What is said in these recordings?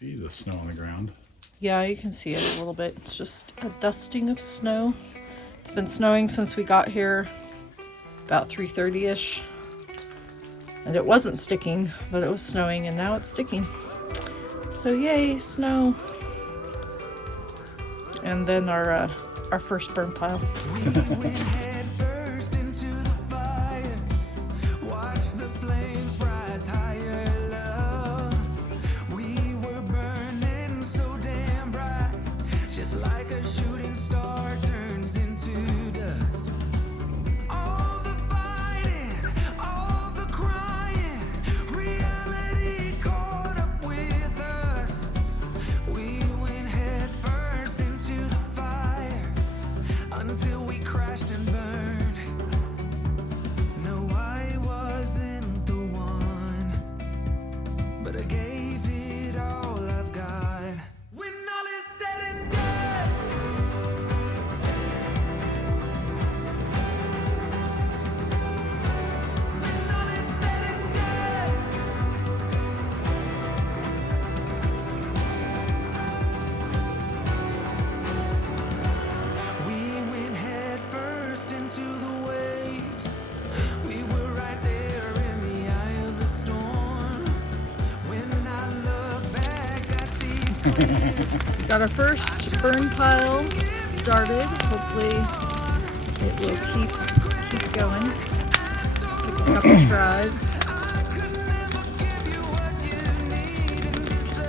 See the snow on the ground. Yeah, you can see it a little bit. It's just a dusting of snow. It's been snowing since we got here about 3:30ish. And it wasn't sticking, but it was snowing, and now it's sticking. So yay, snow. And then our first burn pile. Like a shooting star turns into dust. All the fighting, all the crying, reality caught up with us. We went head first into the fire until we crashed and burned. No, I wasn't the one, but I gave it all I've got. When all is said and done. To the waves, we were right there in the eye of the storm. When I look back, I see clear. Got our first burn pile started. Hopefully it will keep going. Take a couple tries.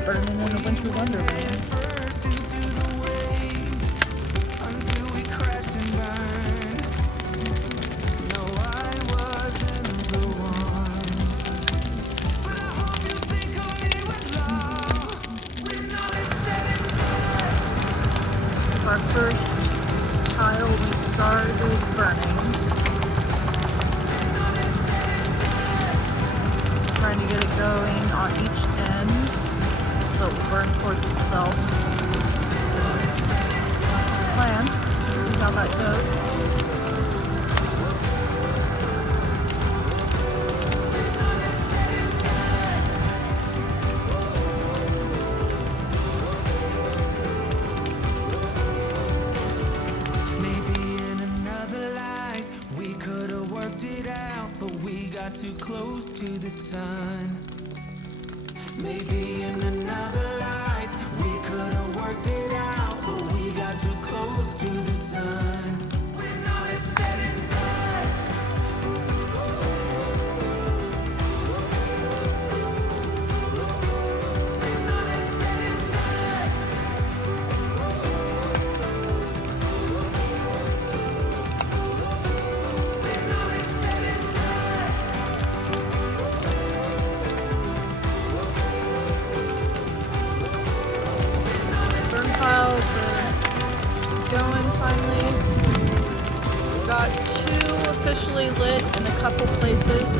Burning in a winter wonderland. Our first tile we started burning. Trying to get it going on each end so it will burn towards itself. That's the plan. Let's see how that goes. Too close to the sun. Maybe in another life we could have worked it out, but we got too close to the sun. When all is said and done. When all is said and done. When all is said and done. Piles are going finally. We got 2 officially lit in a couple places.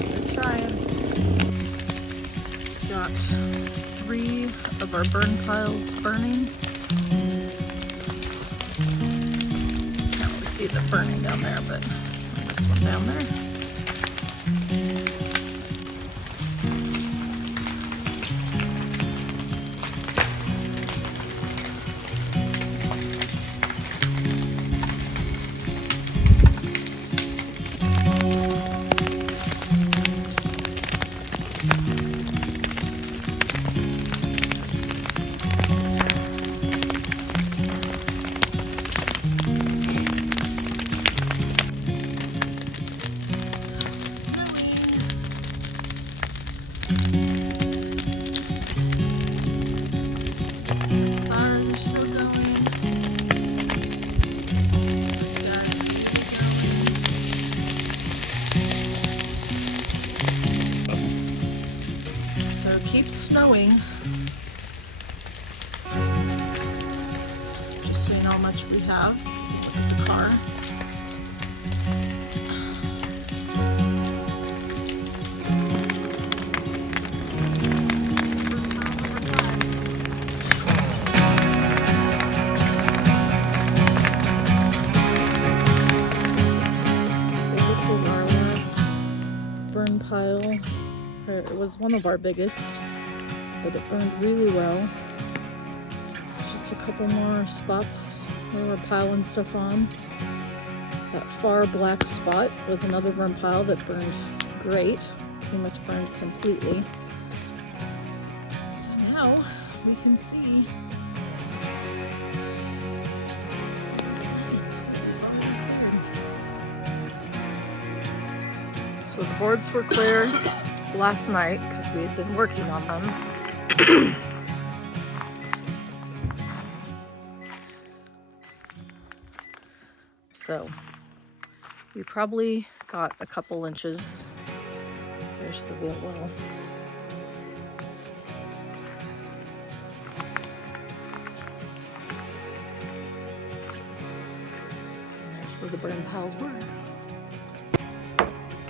We're trying. Got 3 of our burn piles burning. Can't really see the burning down there, but this one down there. Keeps snowing. Just seeing how much we have. Look at the car. So this was our pile. It was one of our biggest, but it burned really well. There's just a couple more spots where we're piling stuff on. That far black spot was another burn pile that burned great, pretty much burned completely. So now we can see it's burning clear. So the boards were clear last night because we had been working on them. So we probably got a couple inches. There's the wheel well. And there's where the burn piles were.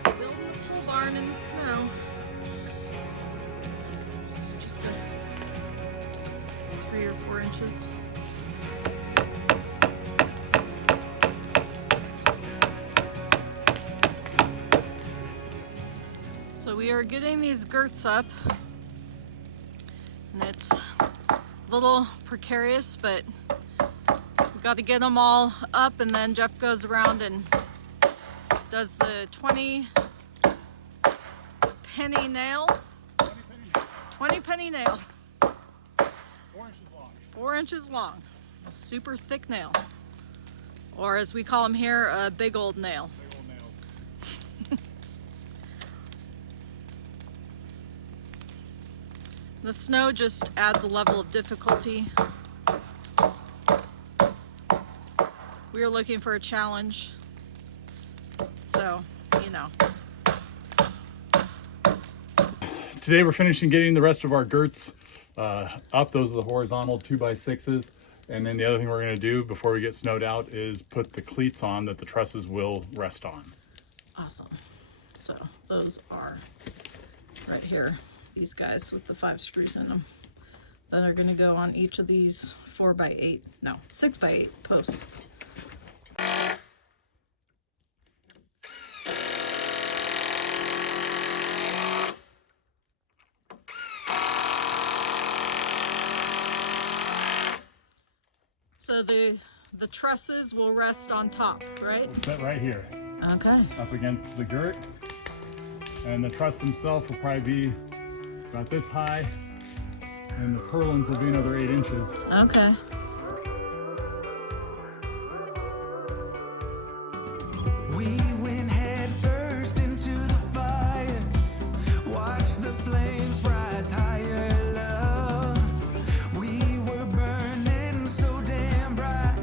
Building the pole barn in the snow. It's just a 3 or 4 inches. So we are getting these Gurts up, and it's a little precarious, but we got to get them all up, and then Jeff goes around and does the 20 penny nail. 20 penny nail. 4 inches long. 4 inches long. A super thick nail. Or as we call them here, a big old nail. Big old nails. The snow just adds a level of difficulty. We were looking for a challenge, so, you know. Today we're finishing getting the rest of our Gurts up. Those are the horizontal 2x6s. And then the other thing we're going to do before we get snowed out is put the cleats on that the trusses will rest on. Awesome. So those are right here. These guys with the 5 screws in them that are going to go on each of these 4x8, no, 6x8 posts. So the trusses will rest on top, right? Set right here, Okay. up against the Gurt. And the truss themselves will probably be about this high, and the purlins will be another 8 inches. Okay. We went head first into the fire. Watch the flames rise higher, love. We were burning so damn bright,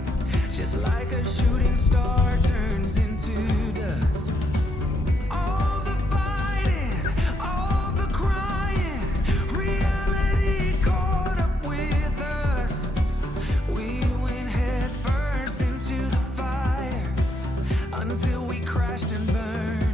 just like a shooting star turns into dust. All the fighting, all the crying, reality caught up with us. We went head first into the fire until we crashed and burned.